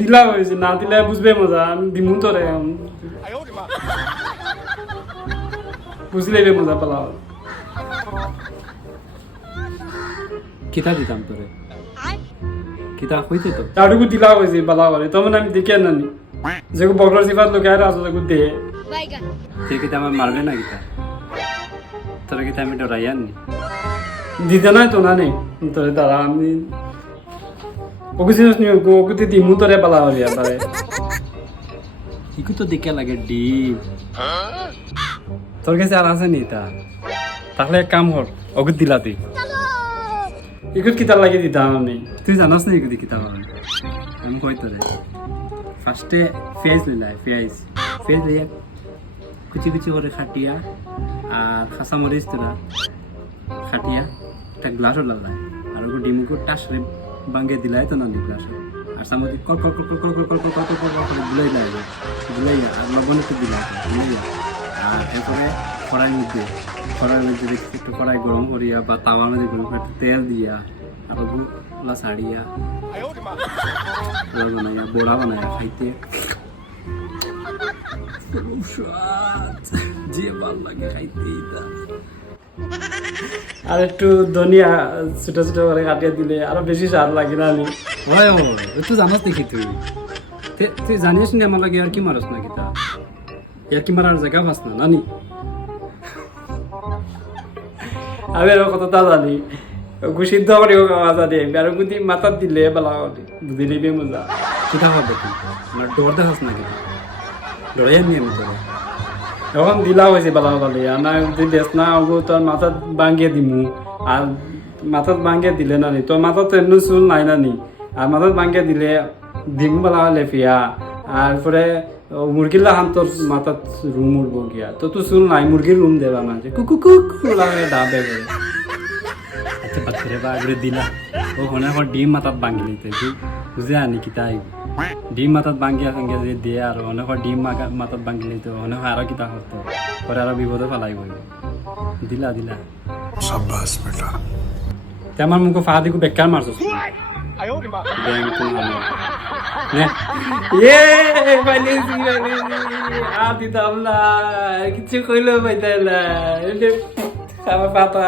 দিলা হয়েছে, না দিলে বুঝবে মজা, আমি দিমু তোরে বুঝলে মজা পেলাম। কিতা দিতাম তোরে, কিতা হইতে তো তাড়ুকু দিলা হয়েছে পালা করে, তখন আমি দেখে নানি যে বগলার সিফাত লোক আর আসলে দে সে কিতা আমার মারবে না কিতা, তোরে কিতা আমি ডরাই আননি। দিতে নাই তো না নেই তোরে তারা আমি ওকে জিনিস নিয়ে ওকে দিমু তোরে পালা করি আর তারে ইকু তো দেখে লাগে ডিম। তোর কাছে আর আছে নি তা, তাহলে এক কাম কর ওকে দিলা তুই, ইকুত কিতার লাগে দিতাম আমি। তুই জানাস না ইকু কিতা হবে। আমি কই তোরে ফার্স্টে পেঁয়াজ নিলাই, পেঁয়াজ দিয়ে কুচি কুচি করে খাটিয়া আর খাসা মরিচ তোরা খাটিয়া একটা গ্লাসও লাগায় আর ওকে ডিমকে টাসরে বাঙ্গে দিলাই তো না গ্লাসে আর সামনে call call call call call call call call call call করে গুলাই লাগে, গুলাই আর লবণ একটু দিলাই গুলাই। আর এরপরে কড়াইয়ের মধ্যে একটু কড়াই গরম করিয়া বা তাওয়ার মধ্যে গরম করে একটু তেল দিয়া আর ওগুলা ছাড়িয়া বানাইয়া বড়া বানাইয়া খাইতে যে ভাল লাগে খাইতে। আর একটু ধনিয়া ছোট ছোট করে কাটিয়ে দিলে আরো বেশি স্বাদ লাগে না নি? হয় তুই জানাস দেখি, তুই জানিস নি আমার লাগে আর কি মারস না কিতা, আর কি মারার জায়গা পাস না নানি। আমি এর কথা জানি, সিদ্ধ করে খাওয়া জানি, আর গুদি মাথার দিলে বেলা দিলে বে মজা। কিতা হবে তুই আমার ডর দেখাস না কিতা, ডরাই আনি আমি তোরে। এখন দিলা হয়েছে বেলা বেলা আমার যদি দেশ না ওগো তোর মাথাত ভাঙিয়ে দিমু, আর মাথাত ভাঙিয়ে দিলে না নি তোর মাথাত তো এমনি চুল নাই না নি, আর মাথাত ভাঙিয়ে দিলে ডিমু বেলা হলে ফিয়া আর পরে মুরগির লাহান তোর মাথাত রুম উঠবো গিয়া, তো তুই চুল নাই মুরগির রুম দেবা মাঝে কুকু কুকু লাগে ডাবে করে। আচ্ছা বাচ্চারে বা আগে দিলা ও হনে এখন ডিম মাথাত ভাঙি নিতে তুই বুঝে আনি কিতা আইব ডিম মাথাত ভাঙিয়া ভাঙিয়া যে দিয়ে আর অনেক ডিম মাথাত ভাঙি নিতে অনেক আরো কিতা করতো পরে আরো বিপদে ফেলাই বই দিলা দিলা शाबाश बेटा। আমার মুখে ফা দিকু বেকার মারছস কিছু কইলেও পাইতাই না আমার পাতা